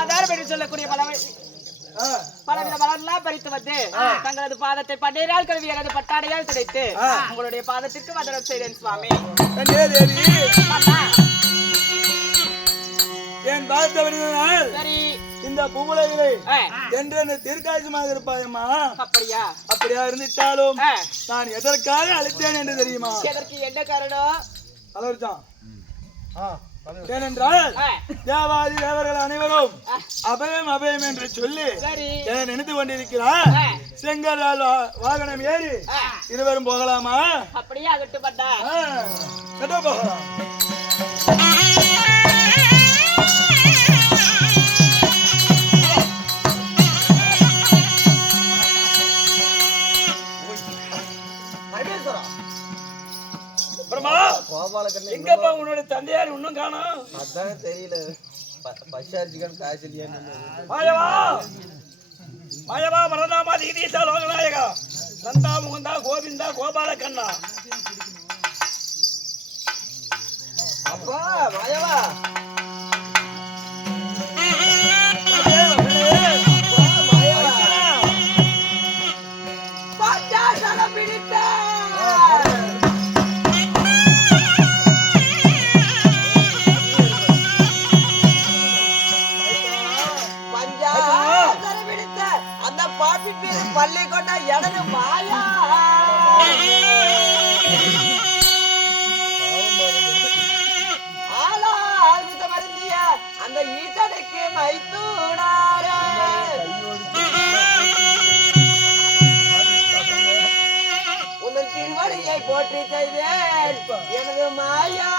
பாதாரம் என்று சொல்லக்கூடிய பலவித மலர்லாம் பறித்து வந்து தங்களது பாதத்தை பன்னீரால் கழுவி எனது பட்டாடையால் துடைத்து உங்களுடைய பாதத்திற்கு வந்தனம் செய்தேன் சுவாமி. என் பாதத்தை சரி இந்த பூவுலகிலே என்று தீர்க்காயமாக இருப்பாயம்மா. அப்படியா? அப்படியா இருந்துட்டாலும் நான் எதற்காக அழைத்தேன் என்று தெரியுமா? எதற்கு? என்ன காரணம்? அலர்தான் ஏனென்றால் தேவாதி தேவர்கள் அனைவரும் அபயம் அபயம் என்று சொல்லி நினைத்து கொண்டிருக்கிறார். செங்கலால் வாகனம் ஏறி இருவரும் போகலாமா? அப்படியே அகட்டுப்பட்டா போகலாம். எங்கப்பா உன்னோட தந்தையார் இன்னும் காணோம்? அதான் தெரியல. பஷார்ஜிகன் காய்ச்சலியா மாயவா மாயவா மரதாமா தீதீசா லோகநாயகா நந்தா முகுந்தா கோவிந்தா கோபால கண்ணா. அப்பா மாயவா பள்ளி கொண்ட எனது மாயா ஆலா ஆழ்ந்த மருந்திய அந்த ஈட்டனுக்கு மைத்தூடார உங்கள் திருவடியை போற்றி செய்தேன் எனது மாயா.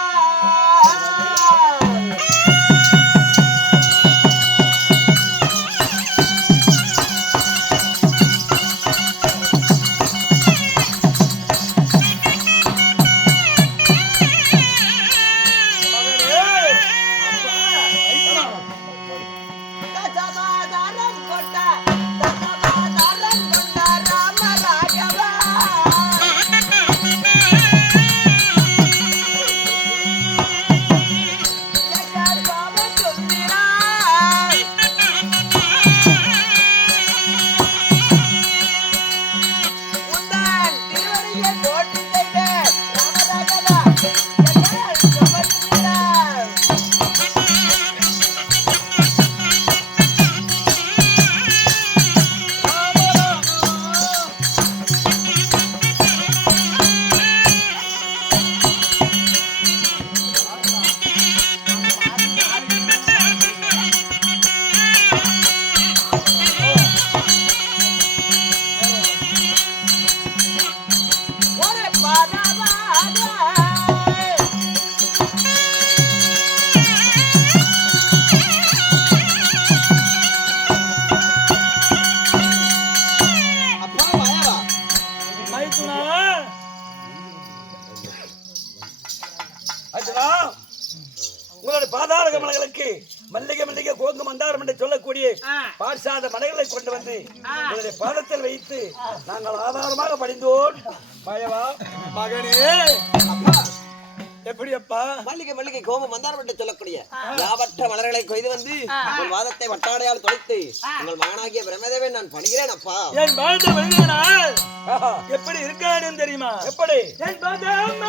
உங்களுடைய பாதார கமலங்களுக்கு மல்லிகை மல்லிகை கோங்கு மந்தாரம் என்று சொல்லக்கூடிய பாட்சாத மலைகளை கொண்டு வந்து உங்களுடைய பாதத்தில் வைத்து நாங்கள் ஆதாரமாக படிந்தோம். மாயவா மகனே எப்படி அப்பா? மல்லிகை மல்லிகை கோமம் மந்தாரம் என்று சொல்லக்கூடிய யாவற்ற மலர்களை கொய்து வந்து உங்கள் வாதத்தை வட்டாடையால் தொலைத்து உங்கள் மகனாகிய பிரம்மதேவன் நான் பணிகிறேன் அப்பா. என் பாதத்தை வெளியினால் எப்படி இருக்கான்னு தெரியுமா? எப்படி என் பாதம்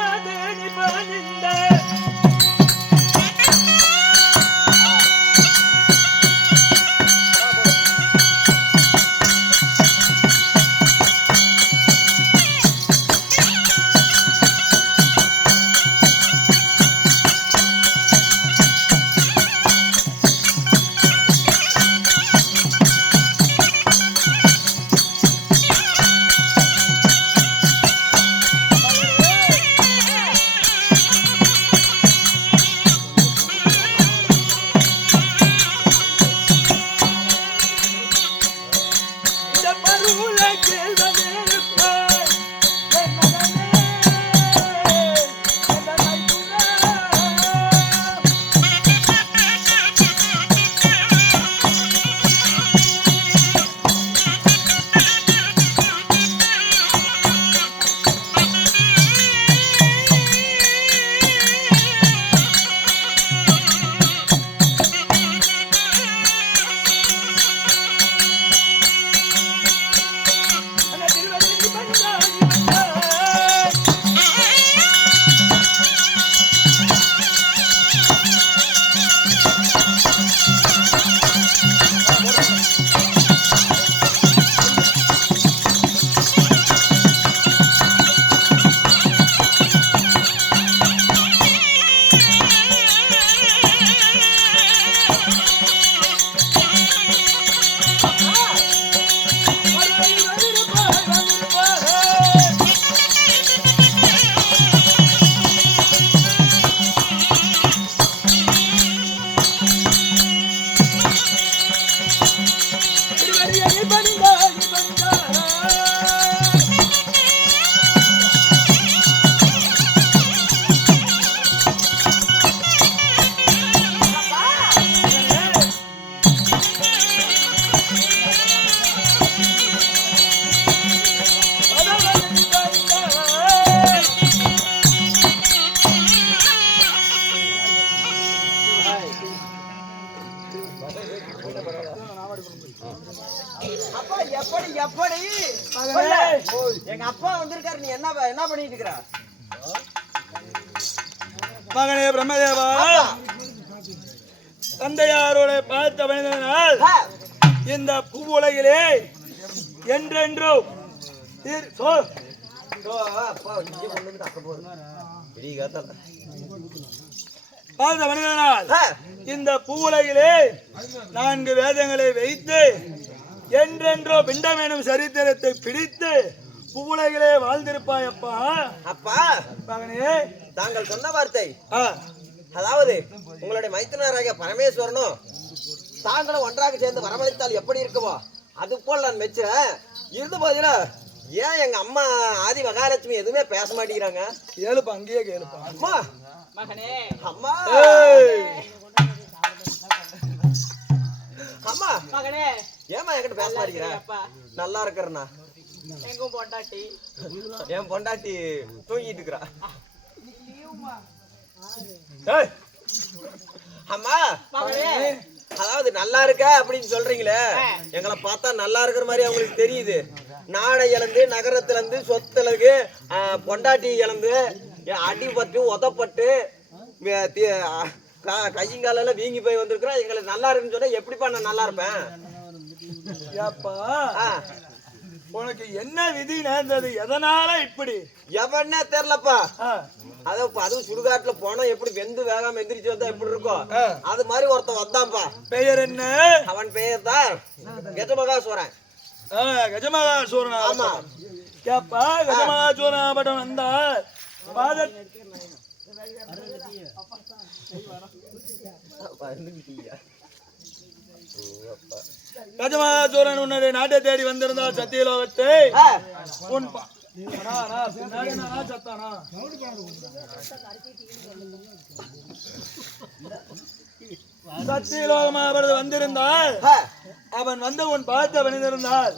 எப்படி எப்படி மகனே, எங்க அப்பா வந்திருக்காரு, நீ என்ன என்ன பண்ணிட்டு இருக்கிற? மகனே பிரம்மதேவா, தந்தையாரோட பார்த்த மனிதனால் இந்த பூவுலகிலே என்றென்றும் பார்த்த மனிதனால் இந்த பூவுலகிலே 4 வேதங்களை வைத்து என்றென்றோ பிண்டம் எனும் சரித்திரத்தை பிடித்து பூவுலகிலே வாழ்ந்திருப்பாயப்பா. அப்பா மகனே, தாங்கள் சொன்ன வார்த்தை, அதாவது உங்களுடைய மைத்துனராகிய பரமேஸ்வரனும் தாங்களும் ஒன்றாக சேர்ந்து வரவழைத்தால் எப்படி இருக்குமோ அது போல் நான் மெச்சுறேன். இருந்து போதுனா ஏன் எங்க அம்மா ஆதி மகாலட்சுமி எதுவுமே பேச மாட்டேங்கிறாங்க? கேளுப்பா, அங்கேயே கேளுப்பா. அம்மா மகனே, அம்மா அம்மா மகனே, ஏமா என்கிட்ட பேச மாட்டேங்கிறேன்? அப்பா நல்லா இருக்கிறேண்ணா. எங்கும் பொண்டாட்டி என் பொண்டாட்டி தூங்கிட்டு இருக்கிறா. அம்மா மகனே, அதாவது நல்லா இருக்க அப்படின்னு சொல்றீங்களே, எங்களை பார்த்தா நல்லா இருக்கிற மாதிரி அவங்களுக்கு தெரியுது. நாடை இழந்து நகரத்துல இருந்து சொத்துலகு பொண்டாட்டி இழந்து அடிபட்டு உதப்பட்டு கையங்கால வீங்கி போய் வந்திருக்கிறோம். எங்களுக்கு நல்லா இருக்குன்னு சொன்னா எப்படிப்பா நான் நல்லா இருப்பேன்? உனக்கு என்ன விதி நேர்ந்தது? எதனால இப்படி? எவனே தெரியலப்பா. அதுவும் சுடுகாட்டுல போனா எப்படி வெந்து வேகாம எந்திரிச்சு வந்தா எப்படி இருக்கும், அது மாதிரி ஒருத்தன் வந்தான்பா. பெயர் என்ன? அவன் பெயர் தான் கஜமகாசுரன். கஜமகாசுரன். ஆமா. கேப்பா, கஜமகாசுரன் பட்டம் வந்தால் கஜமகாசுரன் உன்னுடைய நாட்டை தேடி வந்திருந்தால் சத்தியலோகத்தை சத்தியலோகமாக வந்திருந்தால் அவன் வந்து உன் பார்த்து வந்திருந்தால்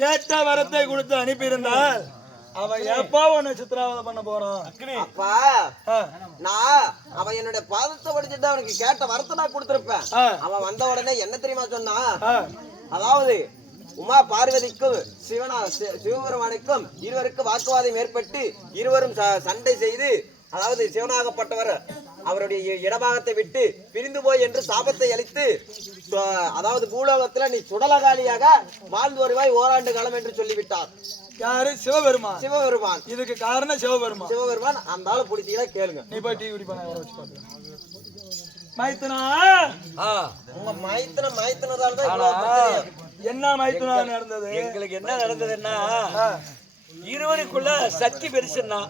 கேட்ட வரத்தை கொடுத்து அனுப்பியிருந்தால் அவன் எப்பா உன்னை சித்திராவதை பண்ண போறான்? அப்பா, நான் அவன் என்னுடைய பாதத்தை படிச்சுட்டு அவனுக்கு கேட்ட வரத்தை நான் கொடுத்திருப்பேன். அவன் வந்த உடனே என்ன தெரியுமா சொன்னா, அதாவது உமா பார்வதிக்கும் சிவபெருமானுக்கும் இருவருக்கும் வாக்குவாதம் ஏற்பட்டு இருவரும் சண்டை செய்து, அதாவது சிவனாகப்பட்டவர் அவருடைய இடபாகத்தை விட்டு பிரிந்து போய் என்று சாபத்தை அளித்து, அதாவது பூலோகத்துல நீ சுடலகாலியாக வாழ்ந்து வருவாய் ஓராண்டு காலம் என்று சொல்லிவிட்டார். யாரு? சிவபெருமான். சிவபெருமான். இதுக்கு காரணம் சிவபெருமான். சிவபெருமான் அந்த ஆளை பிடிச்சீங்கன்னா கேளுங்க. நீ போய் டீ குடிப்பான வச்சு பாத்துக்க. மைத்துனா, உங்க மைத்துனதால தான் என்ன மைத்துனா நடந்தது? எங்களுக்கு என்ன நடந்ததுன்னா, இருவருக்குள்ள சக்தி பெருசுன்னா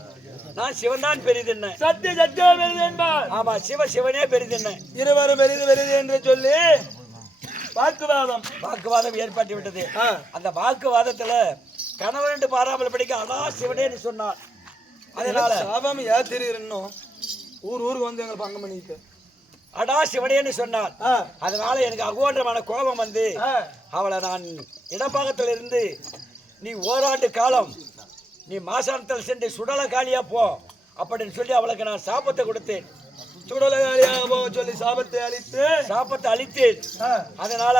நான் சிவன் தான் பெரிதுன்ன. சத்திய சத்தியம் பெரிது என்பார். ஆமா, சிவனே பெரிதுன்ன. இருவரும் பெரிது என்று சொல்லி வாக்குவாதம் ஏற்பட்டு விட்டது. அந்த வாக்குவாதத்துல கணவன் பாராமல் படிக்க அடா சிவனே சொன்னார். அதனால சாபம் ஏத்திரும் ஊருக்கு வந்து எங்களை பங்கம் பண்ணிட்டு அடா சிவனேன்னு சொன்னார். அதனால எனக்கு அகோன்றமான கோபம் வந்து அவளை நான் இடப்பாகத்துல இருந்து நீ ஓராண்டு காலம் நீ மாசாணத்தில் சென்று சுடல காலியா போ அப்படின்னு சொல்லி அவளுக்கு நான் சாபத்தை கொடுத்தேன். சுடல காலியாக போக சொல்லி சாபத்தை அளித்தேன். அதனால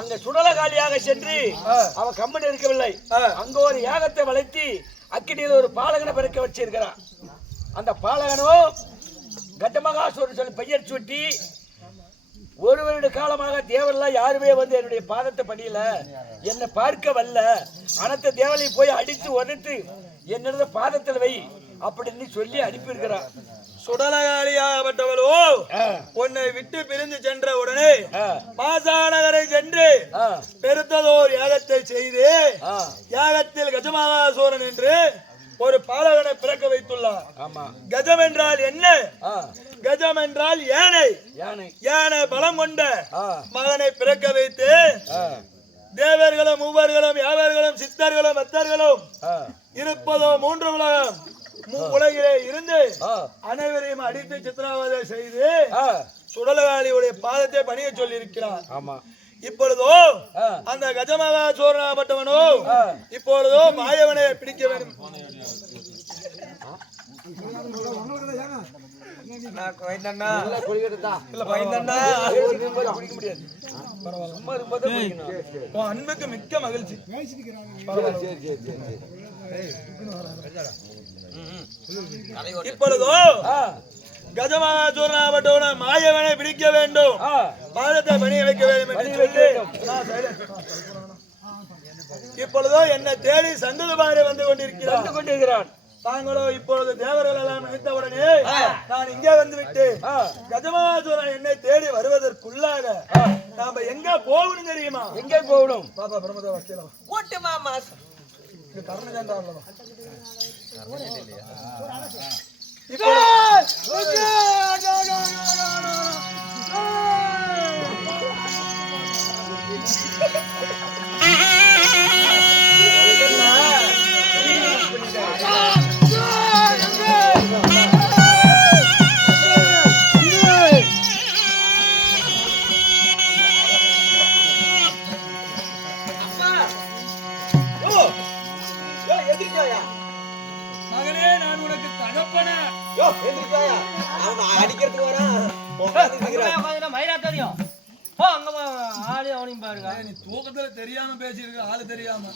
அங்க சுடல காலியாக சென்று அவ கம்பெனி இருக்கவில்லை. அங்க ஒரு யாகத்தை வளைத்து அக்கினியில் ஒரு பாலகனை பிறக்க வச்சிருக்கிறான். அந்த பாலகனும் கட்டமகாசூரன் சொல்லி பெயர் சுட்டி ஒரு வருட காலமாக தேவரெல்லாம் யாருமே வந்து என்னுடைய பாதத்தை படியல, என்னை பார்க்க வரல, அனைத்து தேவலையும் போய் அடித்து உடைத்து என்னோட பாதத்தில் வை அப்படின்னு சொல்லி அனுப்பியிருக்கிறான். சுடலகாலியாகப்பட்டவளோ உன்னை விட்டு பிரிந்து சென்ற உடனே மாசாநகரை சென்று பெருத்ததோர் யாகத்தை செய்து யாகத்தில் கஜமகாசூரன் என்று ஒரு பாலகனை பிறக்க வைத்துள்ளார். கஜம் என்றால் என்ன? கஜம் என்றால் யானை. யானை பலம் கொண்ட மகனை பிறக்க வைத்து தேவர்களும் மூவர்களும் யாவர்களும் சித்தர்களும் பக்தர்களும் இருப்பதோ 3 உலகம் உலகிலே இருந்து அனைவரையும் அடித்து சித்திரவதை செய்து சுடலகாலியுடைய பாதத்தை பணிய சொல்லி இருக்கிறார். இப்பொழுதோ அந்த கஜமகாசூரனாகப்பட்டவனோ இப்பொழுதோ மாயவனை பிடிக்க வேண்டும். குடிக்க முடியாது. அன்புக்கு மிக்க மகிழ்ச்சி. இப்பொழுதோ கஜமாசூரனாவட்டோன மாயவனை பிடிக்க வேண்டும், பாதத்தை பணிய வைக்க வேண்டும் என்று சொல்லி இப்பொழுதோ என்னை தேடி சங்கதுபாரி வந்து கொண்டிருக்கிறான். தாங்களோ இப்பொழுது தேவர்கள் எல்லாம் நினைத்தவுடனே நான் இங்கே வந்து விட்டு கஜமாசூரன் என்னை தேடி வருவதற்குள்ளாக நாம எங்க போகணும் தெரியுமா? எங்கே போகணும்? பாப்பா பிரமதா வக்கீலம் ஓட்டு மாமா கர்ணஜண்டான் மகனே, நான் உனக்கு தகப்பன அடிக்கிறதுக்கு வரான். மயிரா தெரியும். அங்க ஆளு அவனையும் பாருங்க. நீ தூக்கத்துல தெரியாம பேசிருக்க, ஆளு தெரியாம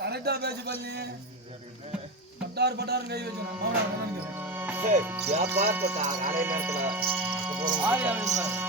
கரெக்டா பேசி பண்ணி பட்டார் பட்டாரும் கை வச்சு ஆளு அவனையும் பாருங்க.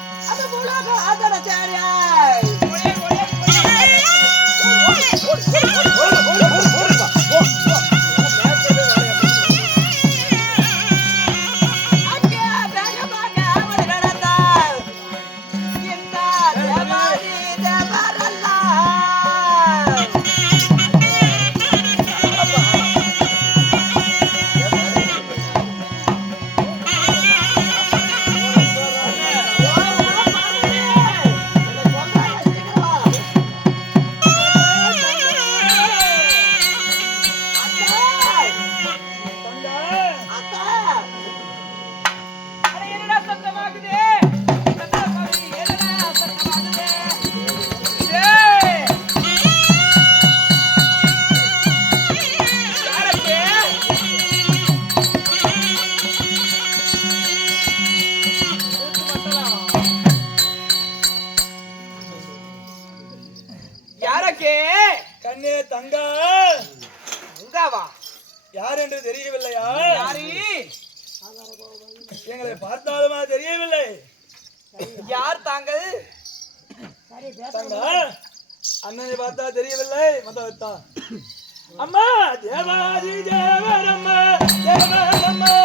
கண்ணே தங்கா, யார் என்று தெரியவில்லையா? எங்களை பார்த்தாலுமா தெரியவில்லை? யார் தாங்கள்? தங்கா, அண்ணனை பார்த்தா தெரியவில்லை? மதத்தான் அம்மா தேவாதி தேவரம்மா தேவரம்மா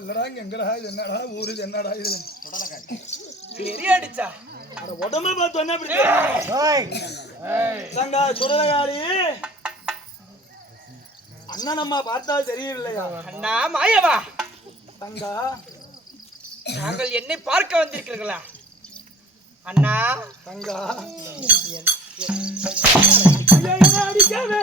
இல்லடா எங்கடா இது என்னடா ஊரு இது என்னடா இது பெரிய அடிச்சா அட உடம்ப பார்த்து என்ன அப்படி தங்கா சுடலகாரி அண்ணன் அம்மா பார்த்தா தெரியவில்லையா? அண்ணா மாயவா, தங்கா நாங்கள் என்னை பார்க்க வந்திருக்கிறீர்களா? அண்ணா தங்கா அடிக்கவே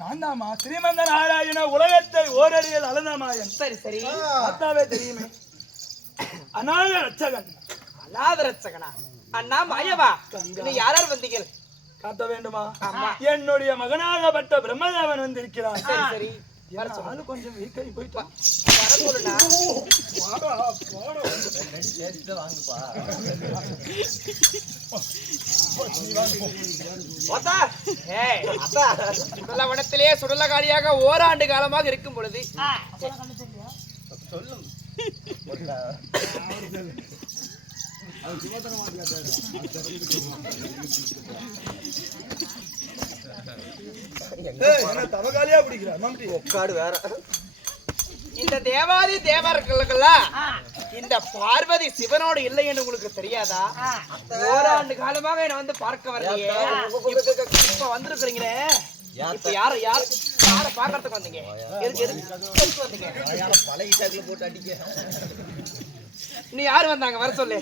நான்தாமா ஸ்ரீமந்த நாராயண உலகத்தை ஓரறியல் அலந்தமாயன். சரி சரி, பார்த்தாவே தெரியுமே, அநாத ரட்சகன். அநாத ரட்சகனா? அண்ணா மாயவா, இன்னும் யார் யார் வந்தீங்க? காட்ட வேண்டுமா? ஆமா. என்னுடைய மகனாகப்பட்ட பிரம்மதேவன் வந்திருக்கிறான். சரி சரி, ஆளு கொஞ்சம் வீக்காகி போயிட்டு வர சொல்லுண்ணா. சுடலவனத்திலே சுடலகாரியாக ஓராண்டு காலமாக இருக்கும் பொழுது தவகாலியா பிடிக்கிறா உட்காடு வேற. இந்த தேவாதி தேவர்களுக்கெல்லாம் இந்த பார்வதி சிவனோடு இல்லை என்று உங்களுக்கு தெரியாதா? ஓராண்டு காலமாக என்ன வந்து பார்க்க வரலையே, இப்ப வந்திருக்கிறீங்களே, இப்ப யார யார யார பாக்கிறதுக்கு வந்தீங்க? எதுக்கு வந்தீங்க? போட்டு அடிக்க நீ யாரு வந்தாங்க? வர சொல்லு.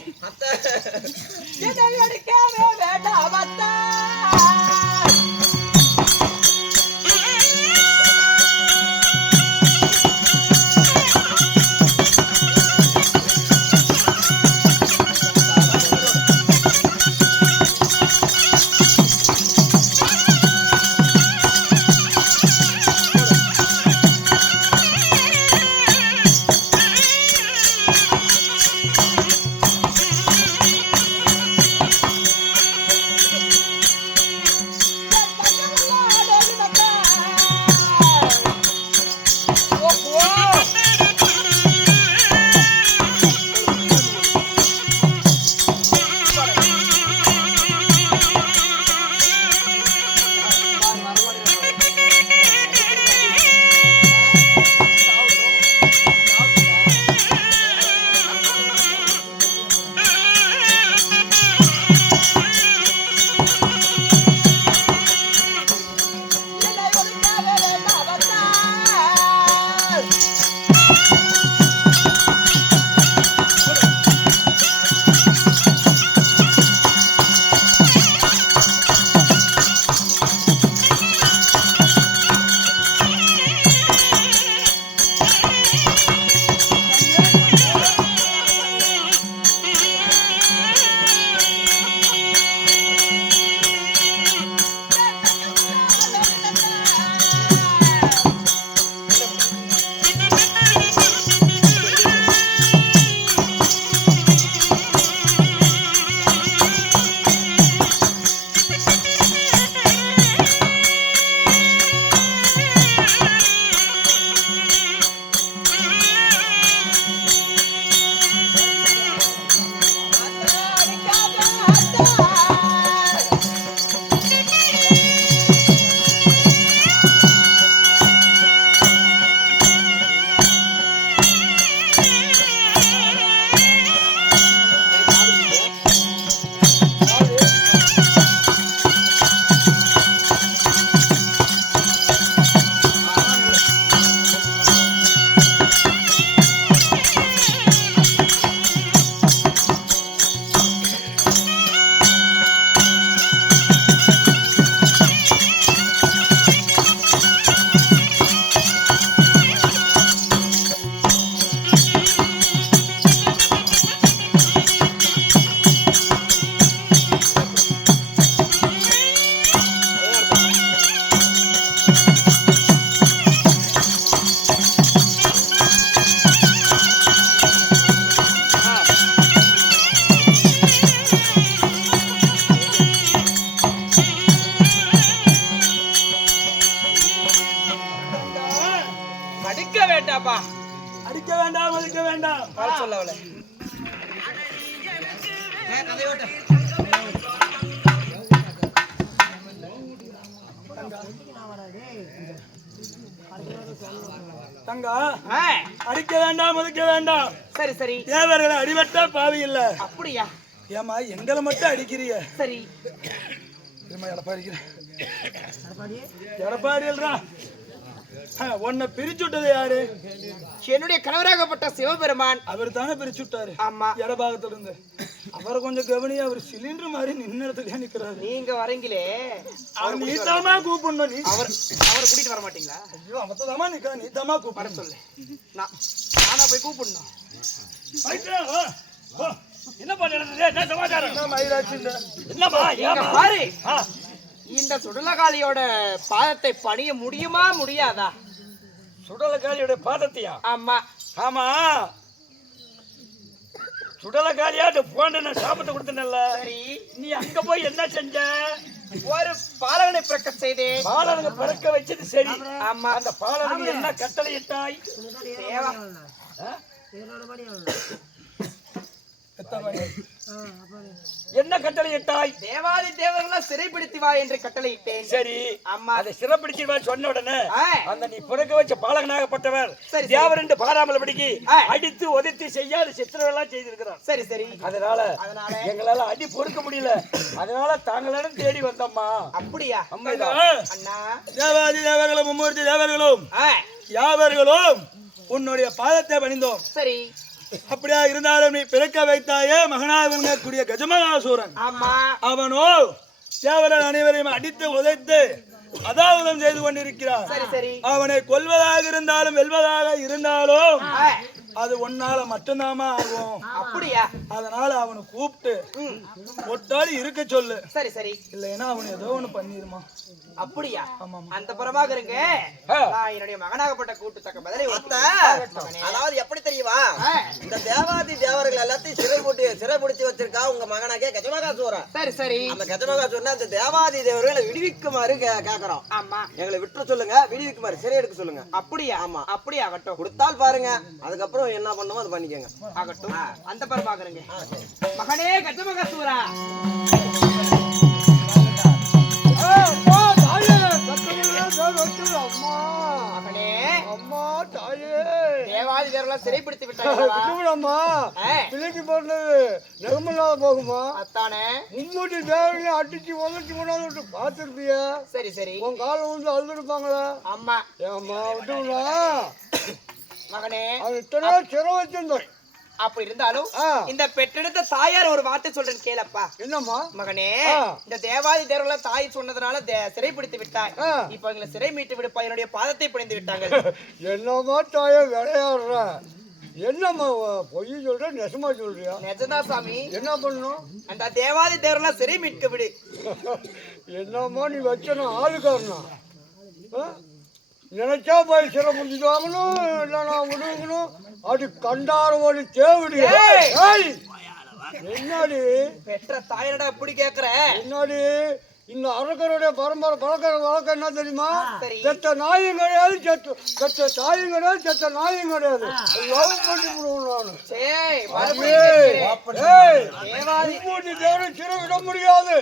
அடிக்க வேண்டாப்பா. அடிக்க வேண்டாம், மதிக்க வேண்டாம். வர சொல்ல அவளை. தங்கா, ஆ, அடிக்க வேண்டாம், மதிக்க வேண்டாம். சரி சரி. தேவர்களை அடிபட்டா பாவி இல்ல. அப்படியா? ஏமா எங்களை மட்டும் அடிக்கிறிய? சரி. எடப்பாடியா உன்னை பிரிச்சு விட்டது யாரு? என்னுடைய கணவராகப்பட்ட சிவபெருமான். அவர் தானே பிரிச்சு விட்டாரு. ஆமா. இடபாகத்துல இருந்து அவரை கொஞ்சம் கவனியா, அவர் சிலிண்டர் மாதிரி நின்ன இடத்துல நிக்கிறாரு. நீங்க வரீங்களே, அவர் நீதாமா கூப்பிடணும். நீ அவரை கூட்டிட்டு வர மாட்டீங்களா? ஐயோ அவத்ததாமா நிக்க, நீதாமா வர கூப்பிட சொல்லு. நானா போய் கூப்பிடணும். என்ன பண்ணுறது? என்ன சமாச்சாரம்? என்ன மயிலாச்சு இந்த என்னம்மா? இங்க பாரு, இந்த சுடலகாளியோட பாதத்தை பணிய முடியுமா முடியாதா? சுடலக்காளியோட பாதத்தையா? ஆமா. ஆமா, சுடலக்காளியா போன நான் சாபத்தை கொடுத்தனல்ல. சரி. நீ அங்க போய் என்ன செஞ்ச? ஒரு பாலகனை பிறக்க செய்தேன். பாலனுக்கு பிறக்க வச்சது சரி. ஆமா. அந்த பாலனுக்கு என்ன கட்டளை இட்டாய்? தேவா, என்ன கட்டளை இட்டாய்? தேவாதி தேவர்களை சிறைப்பிடித்து வா என்று கட்டளையிட்டேன். சரி. ஆமா. அதை சிறப்பிடிச்சிருவா சொன்ன உடனே ஆ. அந்த நீ பிறக்க வச்ச பாலகனாகப்பட்டவர் சரி. தேவரண்டு பாராமல் படிக்கு ஆ. அடித்து உதைத்து செய்யாத சித்திரவெல்லாம் செய்திருக்கிறார். சரி சரி. அதனால எங்களால அடி பொறுக்க முடியல. அதனால தாங்களிடம் தேடி வந்தோம்மா. அப்படியா? அம்மைதான். அண்ணா, தேவாதி தேவர்களும் மும்மூர்த்தி தேவர்களும் ஆ, யாவர்களும் உன்னுடைய பாதத்தை பணிந்தோம். சரி. அப்படியா இருந்தாலும் நீ பிறக்க வைத்தாயே மகனாக விளங்கக்கூடிய கஜமகாசூரன். ஆமா. அவனோ தேவர்கள் அனைவரையும் அடித்து உதைத்து அதாவதம் செய்து கொண்டிருக்கிறான். சரி சரி. அவனை கொல்வதாக இருந்தாலும் வெல்வதாக இருந்தாலும் ஆ, அது ஒன்னால மட்டும்தாமா ஆகும். அப்படியா? அதனால அவனை கூப்பிட்டு ஒட்டாடி இருக்க சொல்லு. சரி சரி. இல்லைன்னா அவன் ஏதோ ஒண்ணு பண்ணிருமா. அப்படியா? ஆமாமா. அந்த புறமாக இருங்க, நான் என்னுடைய மகனாகப்பட்ட கூட்டு தக்க பதிலை அதாவது எப்படி தெரியுமா, ஆ. இந்த தேவாதி தேவர்கள் எல்லாத்தையும் சிறைபிடிச்சு வச்சிருக்கா உங்க மகனாக்கே கஜமகாசூரன். சரி சரி. அந்த கஜமகாசூரன் அந்த தேவாதி தேவர்களை விடுவிக்குமாறு கேக்குறோம். ஆமா. எங்களை விட்டு சொல்லுங்க, விடுவிக்குமாறு சிறை எடுக்க சொல்லுங்க. அப்படியா? ஆமா. அப்படியே ஆகட்டும். கொடுத்தால் பாருங்க, அதுக்கப்புறம் என்ன பண்ணுமோ அது பண்ணிக்கங்க. ஆகட்டும். அந்த புறமாக இருங்க. மகனே கஜமகாசூரா, மகனே, தேவாதி தேவர்களை சிறைப்பிடித்து விட்டார்களா? பிள்ளைக்கு பிறந்தது நிர்மலா போகுமா? அத்தானே. மும்மூட்டி தேவர்களையும் அடிச்சு உதச்சி கொண்டாந்து பார்த்துருப்பிய. சரி சரி. உன் காலம் வந்து அழுதுருப்பாங்களா? ஆமா. ஏம்மா விட்டுங்களா? மகனே, அது இத்தனை சிறை வச்சிருந்தோம். அப்படி இருந்தாலும் இந்த பெற்றெடுத்த தாயார் ஒரு வார்த்தை சொல்றேன் கேளப்பா. என்னம்மா? மகனே, இந்த தேவாதி தேவர்களை தாய் சொன்னதுனால சிறைப்பிடித்து விட்டாய். இப்ப எங்களை சிறை மீட்டு விடுப்பா, என்னுடைய பாதத்தை பிடிந்து விட்டாங்க. என்னம்மா தாய விளையாடுற? என்னம்மா பொய் சொல்ற, நெசமா சொல்றியா? நிஜம்தான் சாமி. என்ன பண்ணணும்? அந்த தேவாதி தேவர்களை சிறை மீட்க விடு. என்னம்மா நீ வச்சனும் ஆளுக்காரனா? நினைச்சா போய் சிறை முடிச்சுட்டு வாங்கணும், இல்லைன்னா விடுவிக்கணும். அது கண்டார ஒரு தேவடி. என்னடி பெற்ற தாயரடா எப்படி கேக்குற? என்னடி இந்த அரக்கருடைய பரம்பரை வழக்கம் என்ன தெரியுமா? சரி. செத்த நாயும் கிடையாது, செத்த தாயும் கிடையாது, செத்த நாயும் கிடையாது. லவ் பண்ணி விடுவோம் நானு. சரி, மறுபடியும் தேவாதி மும்மூர்த்தி தேவரை சிறை விட முடியாது.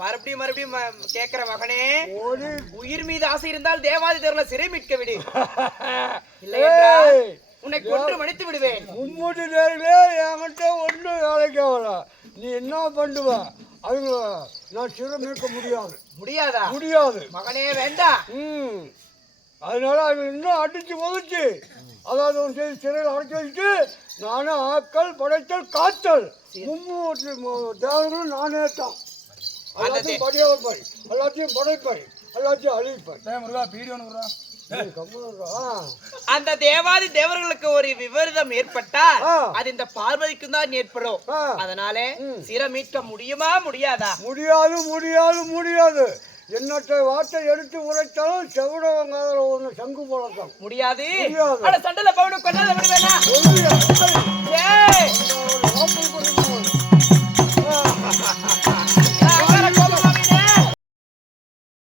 மறுபடியும் கேக்குற மகனே, உயிர் மீது ஆசை இருந்தால் தேவாதி தேவர்களை சிறை மீட்க விடு. இல்லை என்றால் உன்னை கொன்று மடித்து விடுவேன். மும்மூர்த்தி தேவர்களே என்கிட்ட ஒன்றும் வேலைக்கு ஆகல. நீ என்ன பண்ணுவ? அவங்க நான் சிறை மீட்க முடியாது. முடியாதா? முடியாது மகனே, வேண்டாம். அதனால அவங்க இன்னும் அடிச்சு உதச்சு, அதாவது ஒன்று செய்து சிறையில் அடைச்சி வச்சுட்டு நானே ஆக்கல் படைத்தல் காத்தல் மும்மூர்த்தி தேவர்களும் நானே தான். எல்லாத்தையும் படியாவைப்பாய், எல்லாத்தையும் படைப்பாய், எல்லாத்தையும் அழிப்பாய். அந்த தேவாதி தேவர்களுக்கு ஒரு விபரீதம் ஏற்பட்டால் அது இந்த பார்வதிக்கு தான் ஏற்படும். அதனால சிறை மீட்க முடியுமா முடியாதா? முடியாது முடியாது முடியாது. என்னட்ட வார்த்தை எடுத்து உரைத்தாலும் செவிடவங்க ஒண்ணு சங்கு போலத்தான் முடியாது. முடியாது. சண்டையில பவுன் கொண்டாட விடுவேனா?